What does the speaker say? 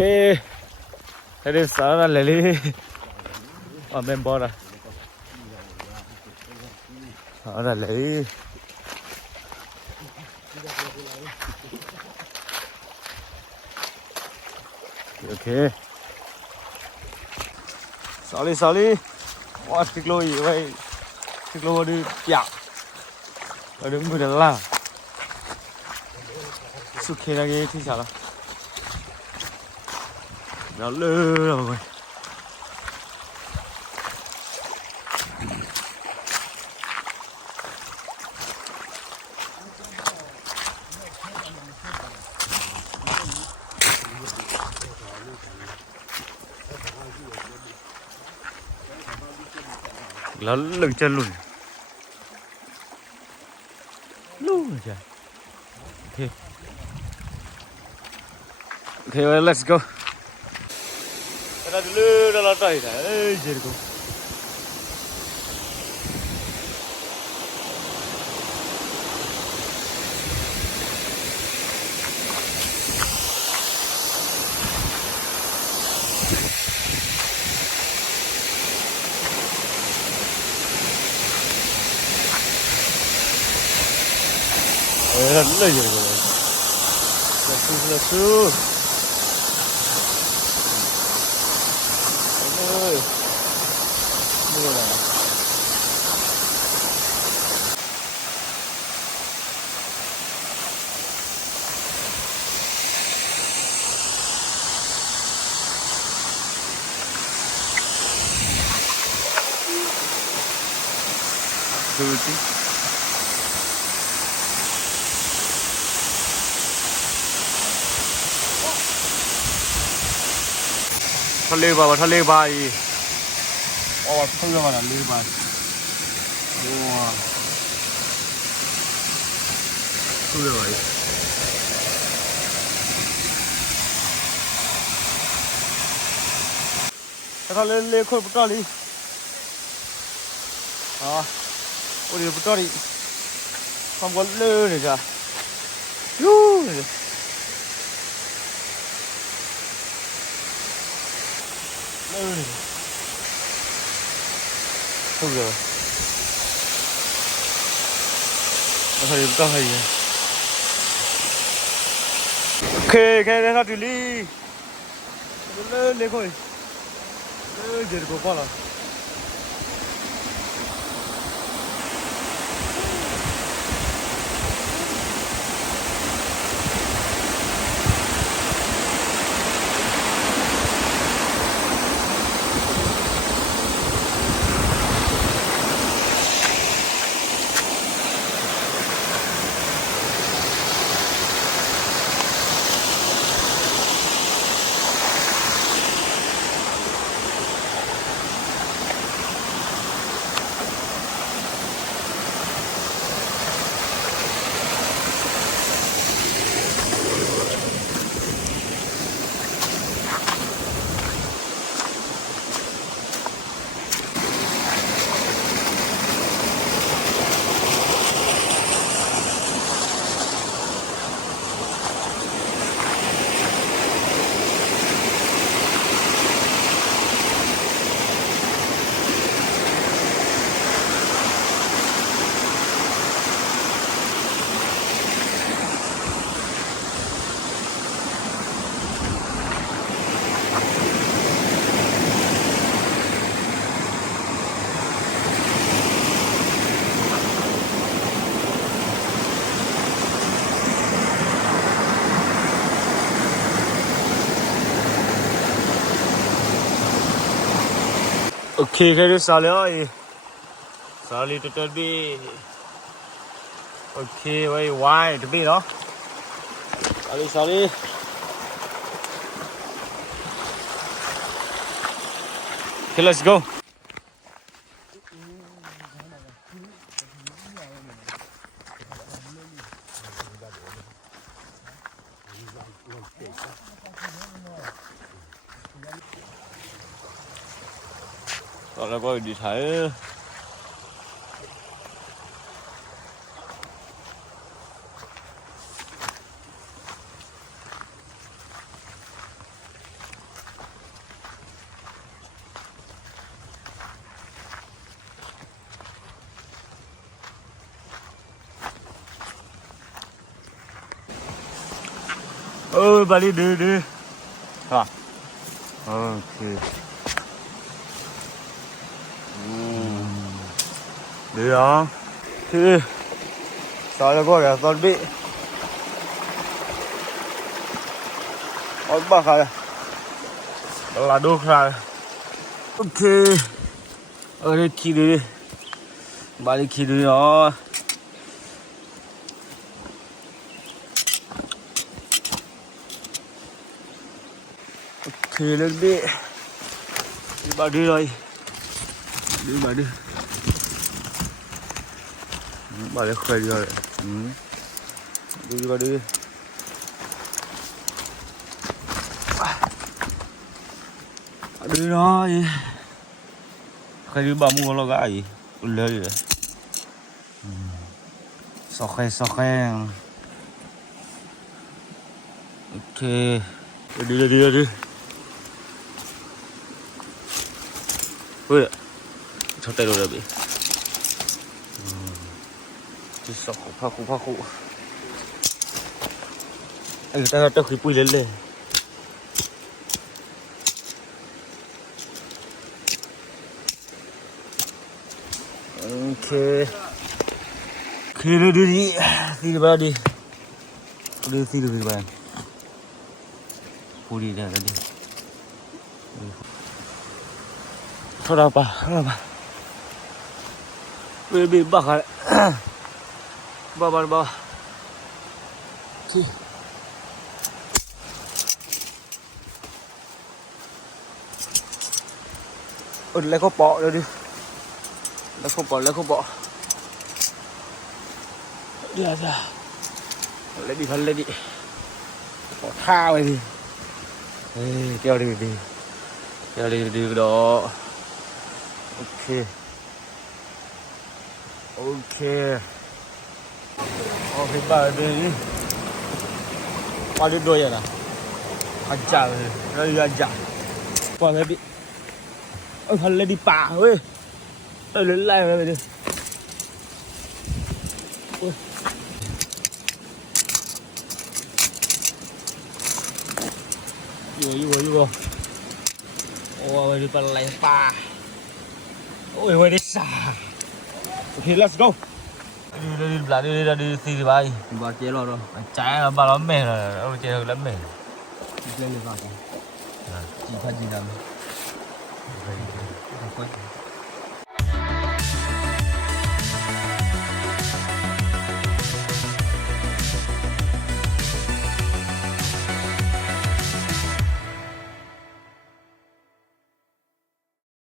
Okay. Thế thì sao là lấy đi ở bên bò rồi. Đó là lấy. Okay. Sorry. What cái lôi gì vậy? Cái lôi đi chạm. Ở đứng người đó là. Sự kia là cái thì sao là? Nó lơ rồi mọi người. Nó lưng chân lùn. Lùn rồi. Okay, well, let's go. Nó lơ ra là trời đấy, gì được không? Nó lơ gì được không? Let's go. Ơi. Mưa này. Dirty. Thale ba gì? Không ra là lên ba. Wow. Không được vậy. Thale lên khôi bút đi. Đó. Ôi đi bút đi. Không có lơ này kìa. Yu. Lơ này. Không rồi. Thầy bút hay. Ok, cái này là xử lý. Lơ lên khôi. Lơ gì được bao là. Ok, cái đó sao nữa? Sao đi từ từ đi. Ok, vậy why từ đi đó. Sao đi. Okay, let's go. Đó là coi đi thấy. balik dia. Ha. Okey. Dia. Okey. Saya gua ya, tadi. Ôi bác ơi. Là được rồi. Ok. Ở đây kia đi. Bà đi kia đi đó. Ok lên đi. Đi bà đi rồi. Đi bà đi. Bà đi khỏe rồi. Đi bà đi. Đi rồi. Khơi đi bà mua lo gà gì? Lấy rồi. Sao khen. Ok. Đi. Ui. Sao tay đồ đã bị. Chứ sao khổ phá. Anh ta tao khí bùi lên. Ok. Khi đi vào đi. Đi vào bàn. Phụ đi ra đi. Thôi đâu bà. Bị bạc hả? Bà. Khi. Lấy có bọ rồi đi. Lấy không bỏ. Đi ra. Lấy đi. Bỏ tha vậy đi. Ê, kéo đi đó. Ok. Ok bà đi. Bà đi đuôi rồi nè. Ajar. Ajar. Qua cái đi. Ôi thật lên đi bà ơi. Tôi lên lại rồi đi. Ôi. Vô. Ôi đi bà lại bà. Ôi đi xa. Ok let's go. Đi đi bay. Bà chế lo rồi. Trái là bà lắm mệt rồi, ông chơi lắm mệt. Lên vào kìa. Chỉ thân gì làm.